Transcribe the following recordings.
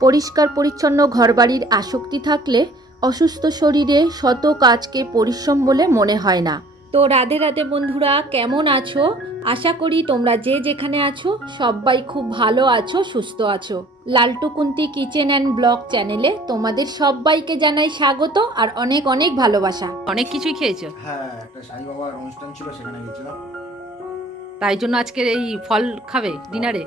পরিষ্কার পরিচ্ছন্ন ঘরবাড়ির আসক্তি থাকলে অসুস্থ শরীরে শত কাজকে পরিশ্রম বলে মনে হয় না। তো রাধে রাধে বন্ধুরা কেমন আছো? আশা করি তোমরা যে যেখানে আছো সবাই খুব ভালো আছো সুস্থ আছো। লালটুকুন্তি কিচেন অ্যান্ড ব্লগ চ্যানেলে তোমাদের সবাইকে জানাই স্বাগত আর অনেক অনেক ভালোবাসা। অনেক কিছুই খেয়েছো? হ্যাঁ একটা সাই বাবার অনুষ্ঠান ছিল সেখানে গেছিলাম। তাই জন্য আজকের এই ফল খাবে ডিনারে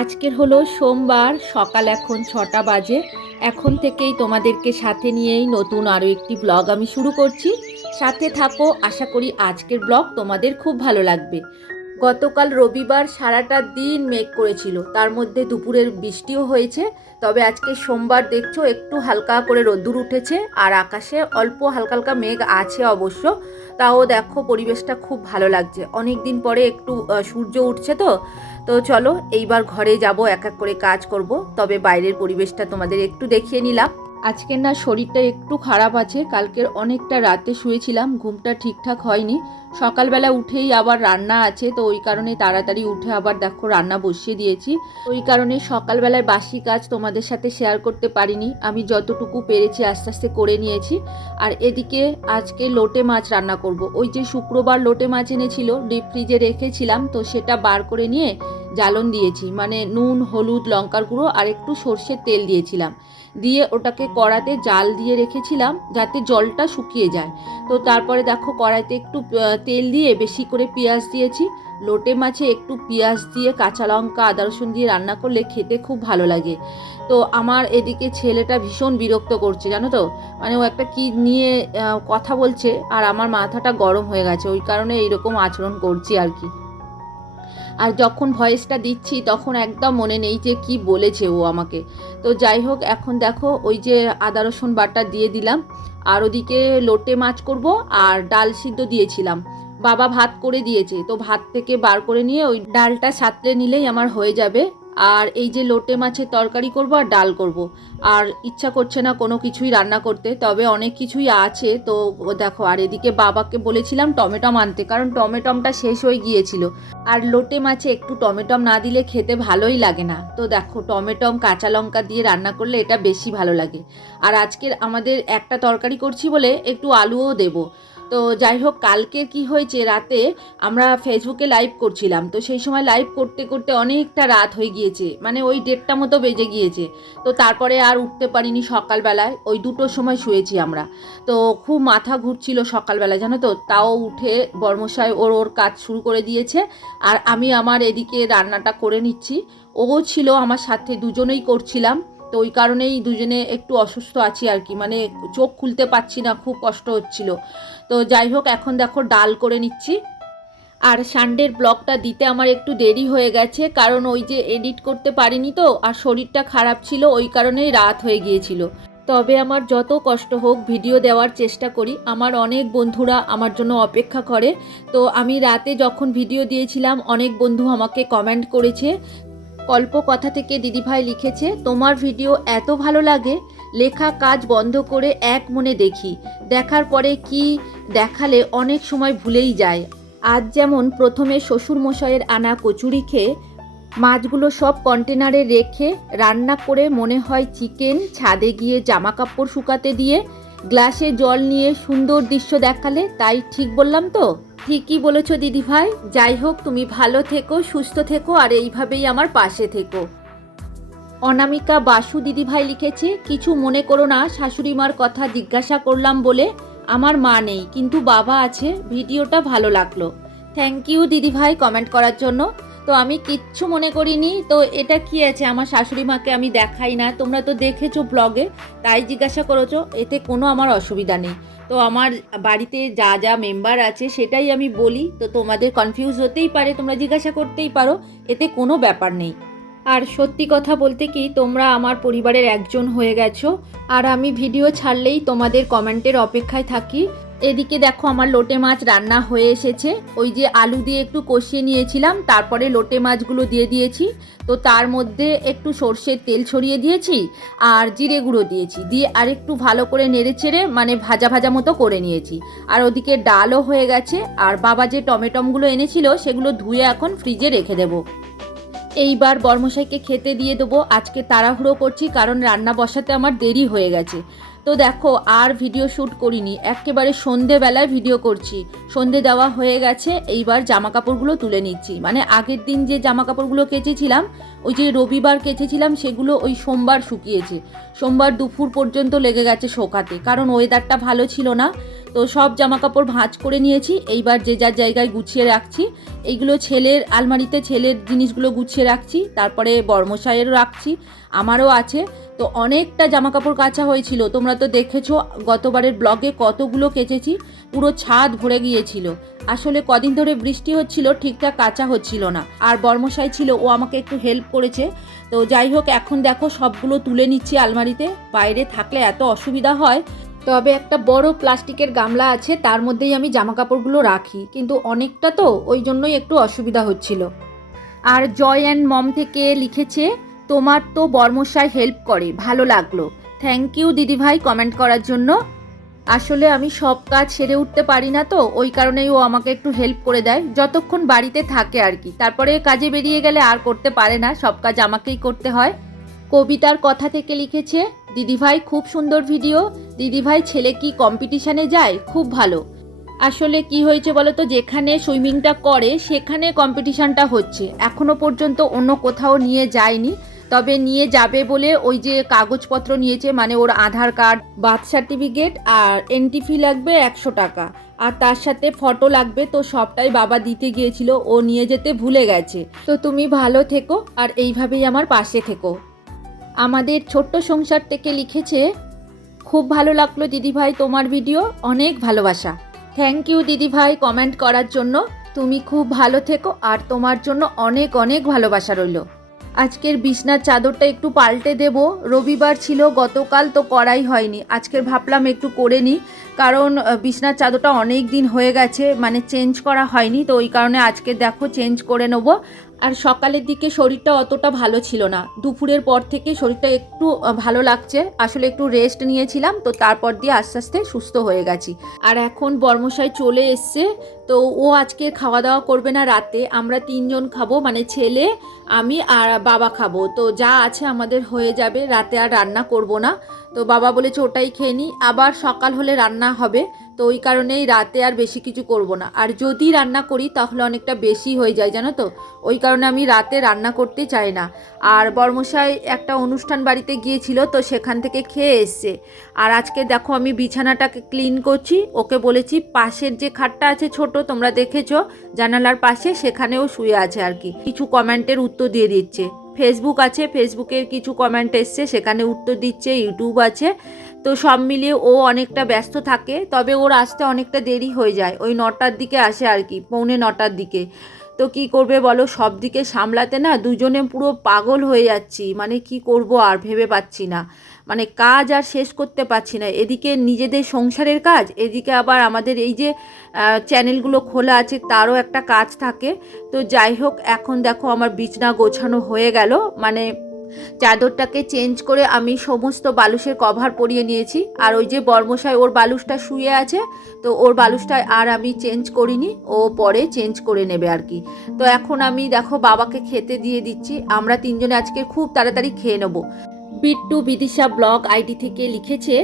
আজকের হলো সোমবার, সকাল এখন ছটা বাজে। এখন থেকেই তোমাদেরকে সাথে নিয়েই নতুন আরও একটি ব্লগ আমি শুরু করছি। সাথে থাকো, আশা করি আজকের ব্লগ তোমাদের খুব ভালো লাগবে। গতকাল রবিবার সারাটা দিন মেঘ করেছিল। তার মধ্যে দুপুরের বৃষ্টিও হয়েছে, তবে আজকে সোমবার দেখছ একটু হালকা করে রোদ্দুর উঠেছে আর আকাশে অল্প হালকা হালকা মেঘ আছে অবশ্য। তাও দেখো পরিবেশটা খুব ভালো লাগছে। অনেক দিন পরে একটু সূর্য উঠছে তো। তো চলো এইবার ঘরে যাব, এক এক করে কাজ করব। তবে বাইরের পরিবেশটা তোমাদের একটু দেখিয়ে নিলাম। আজকের না শরীরটা একটু খারাপ আছে, কালকের অনেকটা রাতে শুয়েছিলাম, ঘুমটা ঠিকঠাক হয়নি। সকালবেলা উঠেই আবার রান্না আছে, তো ওই কারণে তাড়াতাড়ি উঠে আবার দেখো রান্না বসিয়ে দিয়েছি। ওই কারণে সকালবেলায় বাসি কাজ তোমাদের সাথে শেয়ার করতে পারিনি। আমি যতটুকু পেরেছি আস্তে আস্তে করে নিয়েছি। আর এদিকে আজকে লোটে মাছ রান্না করব। ওই যে শুক্রবার লোটে মাছ এনেছিল ডিপ ফ্রিজে রেখেছিলাম, তো সেটা বার করে নিয়ে জ্বালন দিয়েছি। মানে নুন, হলুদ, লঙ্কার গুঁড়ো আর একটু সর্ষের তেল দিয়েছিলাম। দিয়ে ওটাকে কড়াতে জাল দিয়ে রেখেছিলাম যাতে জলটা শুকিয়ে যায়। তো তারপরে দেখো কড়াইতে একটু তেল দিয়ে বেশি করে পেঁয়াজ দিয়েছি। লোটে মাছে একটু পেঁয়াজ দিয়ে কাঁচা লঙ্কা, আদা রসুন দিয়ে রান্না করলে খেতে খুব ভালো লাগে। তো আমার এদিকে ছেলেটা ভীষণ বিরক্ত করছে, জানো তো? মানে ও একটা কি নিয়ে কথা বলছে আর আমার মাথাটা গরম হয়ে গেছে। ওই কারণে এইরকম আচরণ করছি আর কি। আর যখন ভয়েসটা দিচ্ছি, তখন একদম মনে নেই যে কি বলেছে ও আমাকে। তো যাই হোক, এখন দেখো ওই যে আদা, রসুন বাটা দিয়ে দিলাম। আর ওদিকে লোটে মাছ করব আর ডাল সিদ্ধ দিয়েছিলাম। বাবা ভাত করে দিয়েছে, তো ভাত থেকে বার করে নিয়ে ওই ডালটা সাঁতলে নিলেই আমার হয়ে যাবে। আর এই যে লোটে মাছের তরকারি করব আর ডাল করব। আর ইচ্ছা করছে না কোনো কিছুই রান্না করতে, তবে অনেক কিছুই আছে। তো দেখো, আর এদিকে বাবাকে বলেছিলাম টমেটম আনতে, কারণ টমেটমটা শেষ হয়ে গিয়েছিল। আর লোটে মাছে একটু টমেটম না দিলে খেতে ভালোই লাগে না। তো দেখো, টমেটম কাঁচা লঙ্কা দিয়ে রান্না করলে এটা বেশি ভালো লাগে। আর আজকের আমাদের একটা তরকারি করছি বলে একটু আলুও দেবো। তো যাই হোক, কালকে কি হয়েছে? রাতে আমরা ফেসবুকে লাইভ করছিলাম। তো সেই সময় লাইভ করতে করতে অনেকটা রাত হয়ে গিয়েছে। মানে ওই দেড়টা মতো বেজে গিয়েছে। তো তারপরে আর উঠতে পারিনি সকালবেলায়। ওই দুটোর সময় শুয়েছি আমরা। তো খুব মাথা ঘুরছিল সকালবেলা জানো তো? তাও উঠে বর্মশাই ওর ওর কাজ শুরু করে দিয়েছে। আর আমি আমার এদিকে রান্নাটা করে নিচ্ছি। ও ছিল আমার সাথে, দুজনেই করছিলাম। তো ওই কারণেই দুজনে একটু অসুস্থ আছি আর কি। মানে চোখ খুলতে পারছি না, খুব কষ্ট হচ্ছিল। তো যাই হোক, এখন দেখো ডাল করে নিচ্ছি। আর সানডের ব্লগটা দিতে আমার একটু দেরি হয়ে গেছে, কারণ ওই যে এডিট করতে পারিনি তো, আর শরীরটা খারাপ ছিল, ওই কারণেই রাত হয়ে গিয়েছিল। তবে আমার যত কষ্ট হোক, ভিডিও দেওয়ার চেষ্টা করি। আমার অনেক বন্ধুরা আমার জন্য অপেক্ষা করে। তো আমি রাতে যখন ভিডিও দিয়েছিলাম, অনেক বন্ধু আমাকে কমেন্ট করেছে। কল্প কথা থেকে দিদিভাই লিখেছে, তোমার ভিডিও এত ভালো লাগে লেখা কাজ বন্ধ করে এক মনে দেখি। দেখার পরে কি দেখালে অনেক সময় ভুলেই যায়। আজ যেমন প্রথমে শ্বশুর মশাইয়ের আনা কচুরি খেয়ে মাছগুলো সব কন্টেনারে রেখে রান্না করে মনে হয় চিকেন ছাদে গিয়ে জামা কাপড় শুকাতে দিয়ে গ্লাসে জল নিয়ে সুন্দর দৃশ্য দেখালে তাই ঠিক বললাম তো? ঠিকই বলেছ দিদিভাই। যাই হোক, তুমি ভালো থেকো, সুস্থ থেকো, আর এইভাবেই আমার পাশে থেকো। অনামিকা বাসু দিদিভাই লিখেছে, কিছু মনে করো না শাশুড়ি মার কথা জিজ্ঞাসা করলাম বলে আমার মা নেই, কিন্তু বাবা আছে, ভিডিওটা ভালো লাগল। থ্যাংক ইউ দিদিভাই কমেন্ট করার জন্য। তো আমি কিচ্ছু মনে করিনি, তো এটা কি আছে? আমার শাশুড়ি মাকে আমি দেখাই না, তোমরা তো দেখেছ ব্লগে, তাই জিজ্ঞাসা করেছ, এতে কোনো আমার অসুবিধা নেই। তো আমার বাড়িতে যা যা মেম্বার আছে, সেটাই আমি বলি, তো তোমাদের কনফিউজ হতেই পারে, তোমরা জিজ্ঞাসা করতেই পারো, এতে কোনো ব্যাপার নেই। আর সত্যি কথা বলতে কি, তোমরা আমার পরিবারের একজন হয়ে গেছো, আর আমি ভিডিও ছাড়লেই তোমাদের কমেন্টের অপেক্ষায় থাকি। এদিকে দেখো আমার লোটে মাছ রান্না হয়ে এসেছে। ওই যে আলু দিয়ে একটু কষিয়ে নিয়েছিলাম, তারপরে লোটে মাছগুলো দিয়ে দিয়েছি। তো তার মধ্যে একটু সর্ষের তেল ছড়িয়ে দিয়েছি, আর জিরে গুঁড়ো দিয়েছি। দিয়ে আর একটু ভালো করে নেড়ে চেড়ে মানে ভাজা ভাজা মতো করে নিয়েছি। আর ওদিকে ডালও হয়ে গেছে, আর বাবা যে টমেটমগুলো এনেছিল, সেগুলো ধুয়ে এখন ফ্রিজে রেখে দেবো। এইবার বর্মশাইকে খেতে দিয়ে দেবো। আজকে তাড়াহুড়ো করছি, কারণ রান্না বসাতে আমার দেরি হয়ে গেছে। তো দেখো, আর ভিডিও শ্যুট করিনি, একেবারে সন্ধেবেলায় ভিডিও করছি। সন্ধে দেওয়া হয়ে গেছে, এইবার জামা কাপড়গুলো তুলে নিচ্ছি। মানে আগের দিন যে জামা কাপড়গুলো কেচেছিলাম ওই যে রবিবার কেচেছিলাম, সেগুলো ওই সোমবার শুকিয়েছে। সোমবার দুপুর পর্যন্ত লেগে গেছে শোকাতে, কারণ ওয়েদারটা ভালো ছিল না। তো সব জামা কাপড় ভাঁজ করে নিয়েছি, এইবার যে যার জায়গায় গুছিয়ে রাখছি, এইগুলো ছেলের আলমারিতে ছেলের জিনিসগুলো গুছিয়ে রাখছি, তারপরে বর্মশাইয়েরও রাখছি, আমারও আছে। তো অনেকটা জামা কাপড় কাচা হয়েছিল, তোমরা তো দেখেছ, গতবারের ব্লগে কতগুলো কেচেছি পুরো ছাদ ভরে গিয়েছিল। আসলে কদিন ধরে বৃষ্টি হচ্ছিল, ঠিকঠাক কাঁচা হচ্ছিল না। আর বর্মশাই ছিল, ও আমাকে একটু হেল্প করেছে। তো যাই হোক, এখন দেখো সবগুলো তুলে নিচ্ছি আলমারিতে। বাইরে থাকলে এত অসুবিধা হয়। তবে একটা বড় প্লাস্টিকের গামলা আছে, তার মধ্যেই আমি জামা কাপড়গুলো রাখি। কিন্তু অনেকটা তো, ওই জন্যই একটু অসুবিধা হচ্ছিল। আর জয় অ্যান্ড মম থেকে লিখেছে, তোমার তো বর্মশাই হেল্প করে, ভালো লাগল। থ্যাংক ইউ দিদিভাই কমেন্ট করার জন্য। আসলে আমি সব কাজ সেরে উঠতে পারি না তো, ওই কারণেই ও আমাকে একটু হেল্প করে দেয়। যতক্ষণ বাড়িতে থাকে আর কি। তারপরে কাজে বেরিয়ে গেলে আর করতে পারে না, সব কাজ আমাকেই করতে হয়। কবিতার কথা থেকে লিখেছে, দিদিভাই, খুব সুন্দর ভিডিও দিদিভাই, ছেলে কি কম্পিটিশানে যায়? খুব ভালো। আসলে কি হয়েছে বলো তো, যেখানে সুইমিংটা করে, সেখানে কম্পিটিশানটা হচ্ছে। এখনও পর্যন্ত অন্য কোথাও নিয়ে যায়নি। তবে নিয়ে যাবে বলে ওই যে কাগজপত্র নিয়েছে মানে ওর আধার কার্ড, বার্থ সার্টিফিকেট আর এনটিফি লাগবে একশো টাকা। আর তার সাথে ফটো লাগবে, তো সবটাই বাবা দিতে গিয়েছিল, ও নিয়ে যেতে ভুলে গেছে। তো তুমি ভালো থেকো আর এইভাবেই আমার পাশে থেকো। আমাদের ছোট্ট সংসার থেকে লিখেছে, খুব ভালো লাগল দিদিভাই তোমার ভিডিও, অনেক ভালোবাসা। থ্যাংক ইউ দিদিভাই কমেন্ট করার জন্য। তুমি খুব ভালো থেকো আর তোমার জন্য অনেক অনেক ভালোবাসা রইল। আজকের বিছনার চাদরটা একটু পাল্টে দেব। রবিবার ছিল, গতকাল তো করাই হয়নি। আজকের ভাবলাম একটু করে নিই, কারণ বিছনার চাদরটা অনেক দিন হয়ে গেছে মানে চেঞ্জ করা হয়নি, তো ওই কারণে আজকে দেখো চেঞ্জ করে নেব। আর সকালের দিকে শরীরটা অতটা ভালো ছিল না। দুপুরের পর থেকে শরীরটা একটু ভালো লাগছে। আসলে একটু রেস্ট নিয়েছিলাম, তো তারপর দিয়ে আস্তে আস্তে সুস্থ হয়ে গেছি। আর এখন বর্মশাই চলে এসছে, তো ও আজকে খাওয়া দাওয়া করবে না রাতে। আমরা তিনজন খাব মানে ছেলে, আমি আর বাবা খাব। তো যা আছে আমাদের হয়ে যাবে, রাতে আর রান্না করব না। তো বাবা বলেছে ওটাই খেয়ে নিই আবার সকাল হলে রান্না হবে। তো ওই কারণেই রাতে আর বেশি কিছু করব না। আর যদি রান্না করি, তাহলে অনেকটা বেশি হয়ে যায়, জানো তো? ওই কারণে আমি রাতে রান্না করতে চাই না। আর বর্মশাই একটা অনুষ্ঠান বাড়িতে গিয়েছিল, তো সেখান থেকে খেয়ে এসছে। আর আজকে দেখো আমি বিছানাটাকে ক্লিন করছি। ওকে বলেছি, পাশের যে খাটটা আছে ছোট, তোমরা দেখেছ? জানালার পাশে, সেখানেও শুয়ে আছে আর কি। কিছু কমেন্টের উত্তর দিয়ে দিচ্ছে। ফেসবুক আছে, ফেসবুকের কিছু কমেন্ট এসছে, সেখানে উত্তর দিচ্ছে, ইউটিউব আছে। তো সব মিলিয়ে ও অনেকটা ব্যস্ত থাকে তবে ওর আসতে অনেকটা দেরি হয়ে যায়। ওই নটার দিকে আসে আর কি পৌনে নটার দিকে। তো কি করবে বলো সব দিকে সামলাতে না দুজনে পুরো পাগল হয়ে যাচ্ছি মানে কি করব আর ভেবে পাচ্ছি না। মানে কাজ আর শেষ করতে পারছি না। এদিকে নিজেদের সংসারের কাজ এদিকে আবার আমাদের এই যে চ্যানেলগুলো খোলা আছে তারও একটা কাজ থাকে। তো যাই হোক এখন দেখো আমার বিছনা গোছানো হয়ে গেল মানে চাদরটাকে চেঞ্জ করে আমি সমস্ত বালুশের কভার পরিয়ে নিয়েছি। আর ওই যে বর্মশাই ওর বালুসটা শুয়ে আছে, তো ওর বালুসটা আর আমি চেঞ্জ করিনি, ও পরে চেঞ্জ করে নেবে আর কি। তো এখন আমি দেখো বাবাকে খেতে দিয়ে দিচ্ছি, আমরা তিনজনে আজকে খুব তাড়াতাড়ি খেয়ে নেব। বিট্টু বিদিশা ব্লগ আইডি থেকে লিখেছে,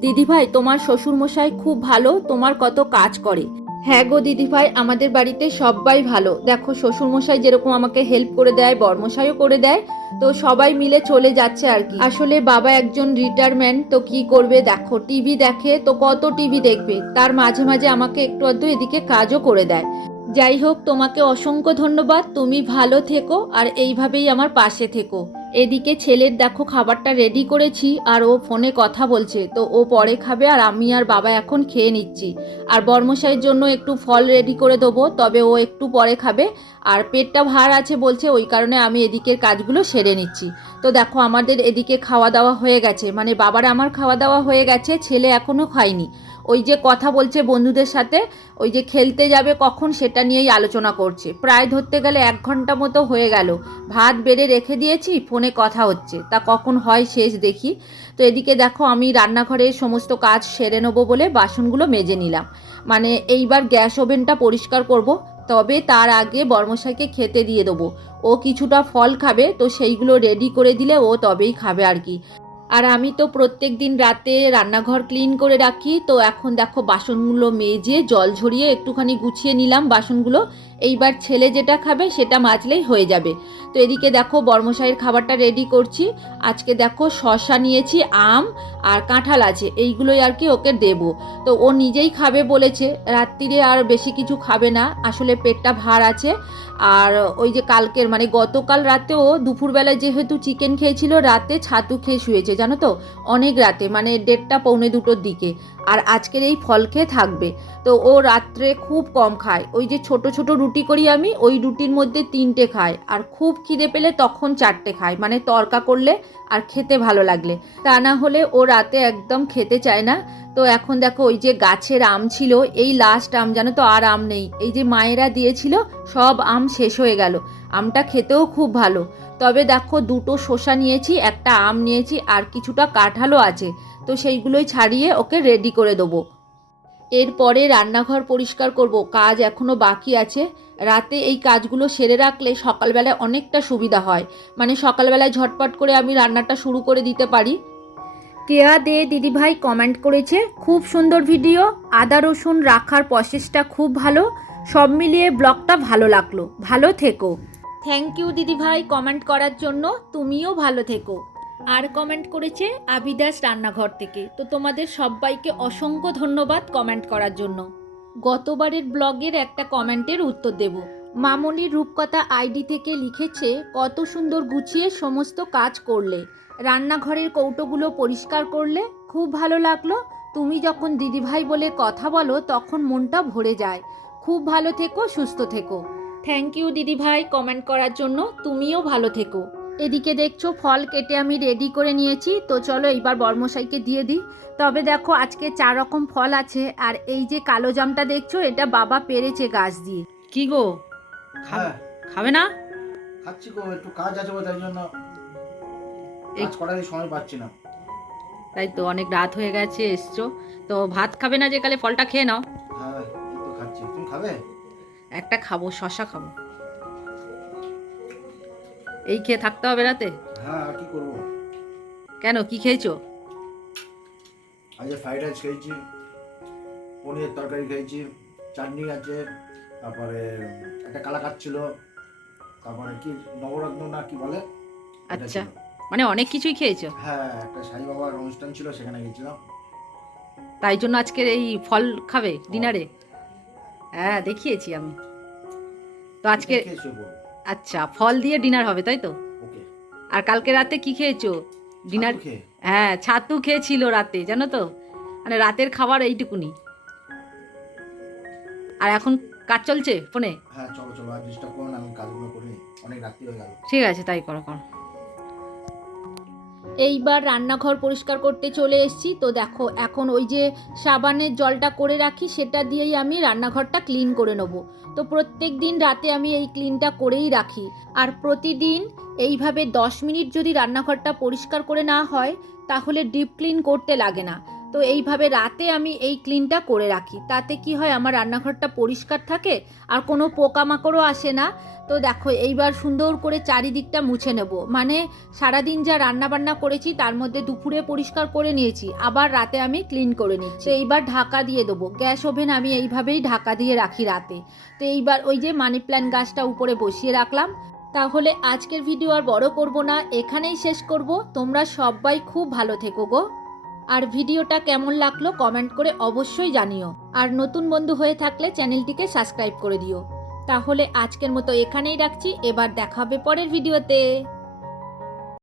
দিদিভাই, তোমার শ্বশুরমশাই খুব ভালো, তোমার কত কাজ করে। হ্যাঁ গো দিদিভাই, আমাদের বাড়িতে সবাই ভালো। দেখো, শ্বশুরমশাই যেরকম আমাকে হেল্প করে দেয়, বর্মশাইও করে দেয়, তো সবাই মিলে চলে যাচ্ছে আর কি। আসলে বাবা একজন রিটায়ারমেন্ট তো কি করবে দেখো টিভি দেখে, তো কত টিভি দেখবে? তার মাঝে মাঝে আমাকে একটু আধটু এদিকে কাজও করে দেয়। যাই হোক, তোমাকে অসংখ্য ধন্যবাদ, তুমি ভালো থেকো, আর এইভাবেই আমার পাশে থেকো। এদিকে ছেলের দেখো খাবারটা রেডি করেছি আর ও ফোনে কথা বলছে। তো ও পরে খাবে আর আমি আর বাবা এখন খেয়ে নিচ্ছি। আর বর্মশাইয়ের জন্য একটু ফল রেডি করে দেবো, তবে ও একটু পরে খাবে। আর পেটটা ভার আছে বলছে, ওই কারণে আমি এদিকের কাজগুলো সেরে নিচ্ছি। তো দেখো আমাদের এদিকে খাওয়া দাওয়া হয়ে গেছে। মানে বাবার আমার খাওয়া দাওয়া হয়ে গেছে, ছেলে এখনও খায়নি। ওই যে কথা বলছে বন্ধুদের সাথে, ওই যে খেলতে যাবে কখন সেটা নিয়েই আলোচনা করছে। প্রায় ধরতে গেলে এক ঘণ্টা মতো হয়ে গেল। ভাত বেড়ে রেখে দিয়েছি, ফোনে কথা হচ্ছে। তা কখন হয় শেষ দেখি। তো এদিকে দেখো, আমি রান্নাঘরে সমস্ত কাজ সেরে নেব বলে বাসনগুলো মেজে নিলাম। মানে এইবার গ্যাস ওভেনটা পরিষ্কার করব, তবে তার আগে বর্মশাইকে খেতে দিয়ে দেবো। ও কিছুটা ফল খাবে, তো সেইগুলো রেডি করে দিলে ও তবেই খাবে আর কি। আর আমি তো প্রত্যেক দিন রাতে রান্নাঘর ক্লিন করে রাখি। তো এখন দেখো বাসনগুলো মেজে জল ঝরিয়ে একটুখানি গুছিয়ে নিলাম বাসনগুলো। এইবার ছেলে যেটা খাবে সেটা মাজলেই হয়ে যাবে। তো এদিকে দেখো বর্মশাইয়ের খাবারটা রেডি করছি। আজকে দেখো শশা নিয়েছি, আম আর কাঁঠাল আছে, এইগুলোই আর কি ওকে দেবো। তো ও নিজেই খাবে বলেছে, রাত্রিরে আর বেশি কিছু খাবে না, আসলে পেটটা ভার আছে। আর ওই যে কালকের মানে গতকাল রাতেও দুপুরবেলায় যেহেতু চিকেন খেয়েছিল, রাতে ছাতু খেয়ে শুয়েছে, জানো তো? অনেক রাতে মানে দেড়টা পৌনে দুটোর দিকে। আর আজকের এই ফল খেয়ে থাকবে। তো ও রাত্রে খুব কম খায়। ওই যে ছোট ছোট রুটি করি আমি, ওই রুটির মধ্যে তিনটে খাই। আর খুব খিদে পেলে তখন চারটে খাই। মানে তরকা করলে আর খেতে ভালো লাগলে। তা না হলে ও রাতে একদম খেতে চায় না। তো এখন দেখো ওই যে গাছের আম ছিল, এই লাস্ট আম জানো তো আর আম নেই। এই যে মায়েরা দিয়েছিল, সব আম শেষ হয়ে গেল। আমটা খেতেও খুব ভালো। তবে দেখো দুটো শসা নিয়েছি, একটা আম নিয়েছি, আর কিছুটা কাঁঠালও আছে। তো সেইগুলোই ছাড়িয়ে ওকে রেডি করে দেবো। এরপরে রান্নাঘর পরিষ্কার করব কাজ এখনও বাকি আছে। রাতে এই কাজগুলো সেরে রাখলে সকালবেলায় অনেকটা সুবিধা হয়। মানে সকালবেলায় ঝটপট করে আমি রান্নাটা শুরু করে দিতে পারি। কেয়া দে দিদিভাই কমেন্ট করেছে খুব সুন্দর ভিডিও আদা রসুন রাখার প্রসেসটা খুব ভালো সব মিলিয়ে ব্লগটা ভালো লাগল ভালো থেকো। থ্যাংক ইউ দিদিভাই কমেন্ট করার জন্য তুমিও ভালো থেকো। আর কমেন্ট করেছে আবিদাস রান্নাঘর থেকে। তো তোমাদের সবাইকে অসংখ্য ধন্যবাদ কমেন্ট করার জন্য। গতবারের ব্লগের একটা কমেন্টের উত্তর দেব। মামনির রূপকথা আইডি থেকে লিখেছে, কত সুন্দর গুছিয়ে সমস্ত কাজ করলে, রান্নাঘরের কৌটোগুলো পরিষ্কার করলে খুব ভালো লাগল। তুমি যখন দিদিভাই বলে কথা বলো, তখন মনটা ভরে যায়। খুব ভালো থেকো, সুস্থ থেকো। থ্যাংক ইউ দিদিভাই। কমেন্ট করার জন্য তুমিও ভালো থেকো। এদিকে দেখছ ফল কেটে আমি রেডি করে নিয়েছি। তো চলো এইবার বর্মশাইকে দিয়ে দিই। তবে দেখো আজকে চার রকম ফল আছে। আর এই যে কালো জামটা দেখছ এটা বাবা পেরেছে গাছ দিয়ে। কি গো? হ্যাঁ। খাবে না? খাচ্ছি গো একটু কাজ আছে তাই জন্য এই- কাজ করারই সময় পাচ্ছি না। তাই তো অনেক রাত হয়ে গেছে এসছো। তো ভাত খাবে না যে কালে ফলটা খেয়ে নাও। হ্যাঁ খাচ্ছি। তুমি খাবে? একটা খাব শশা খাব। এই খেয়ে থাকতে হবে রাতে? হ্যাঁ কি করব? কেন কি খেয়েছো? আজকে ফ্রাইড রাইস খেয়েছি পনিরের তরকারি খেয়েছি চাটনি আছে তারপরে একটা কালাকাত ছিল তারপরে কি নবরত্ন না কি বলে? আচ্ছা মানে অনেক কিছুই খেয়েছো? হ্যাঁ একটা সাই বাবার অনুষ্ঠান ছিল সেখানে গেছিলাম। তাই জন্য আজকের এই ফল খাবে ডিনারে? হ্যাঁ দেখিয়েছি আমি। তো আজকে। আচ্ছা ফল দিয়ে ডিনার হবে তাই তো? আর কালকে রাতে কি খেয়েছো? ডিনার হ্যাঁ ছাতু খেয়েছিল রাতে জানো তো? মানে রাতের খাবার এইটুকুনি। আর এখন কাজ চলছে ফোনে? হ্যাঁ চলো চলো আর ডিস্টার্ব করো না আমি কাজগুলো করি অনেক রাত্রি হয়ে গেল। ঠিক আছে তাই করো করো। এইবার রান্নাঘর পরিষ্কার করতে চলে এসেছি। তো দেখো, এখন ওই যে সাবানের জলটা করে রাখি, সেটা দিয়েই আমি রান্নাঘরটা ক্লিন করে নেব। তো প্রত্যেক দিন রাতে আমি এই ক্লিনটা করেই রাখি। আর প্রতিদিন এইভাবে দশ মিনিট যদি রান্নাঘরটা পরিষ্কার করে না হয়, তাহলে ডিপ ক্লিন করতে লাগে না। তো এইভাবে রাতে আমি এই ক্লিনটা করে রাখি। তাতে কি হয়, আমার রান্নাঘরটা পরিষ্কার থাকে আর কোনো পোকামাকড়ও আসে না। তো দেখো, এইবার সুন্দর করে চারিদিকটা মুছে নেব। মানে সারাদিন যা রান্না বান্না করেছি, তার মধ্যে দুপুরে পরিষ্কার করে নিয়েছি। আবার রাতে আমি ক্লিন করে নিচ্ছি। তো এইবার ঢাকা দিয়ে দেবো। গ্যাস ওভেন আমি এইভাবেই ঢাকা দিয়ে রাখি রাতে। তো এইবার ওই যে মানি প্ল্যান্ট গাছটা উপরে বসিয়ে রাখলাম। তাহলে আজকের ভিডিও আর বড় করব না। এখানেই শেষ করব। তোমরা সবাই খুব ভালো থেকো গো। আর ভিডিওটা কেমন লাগল কমেন্ট করে অবশ্যই জানিও। আর নতুন বন্ধু হয়ে থাকলে চ্যানেলটিকে সাবস্ক্রাইব করে দিও। তাহলে আজকের মতো এখানেই রাখছি, এবার দেখা হবে পরের ভিডিওতে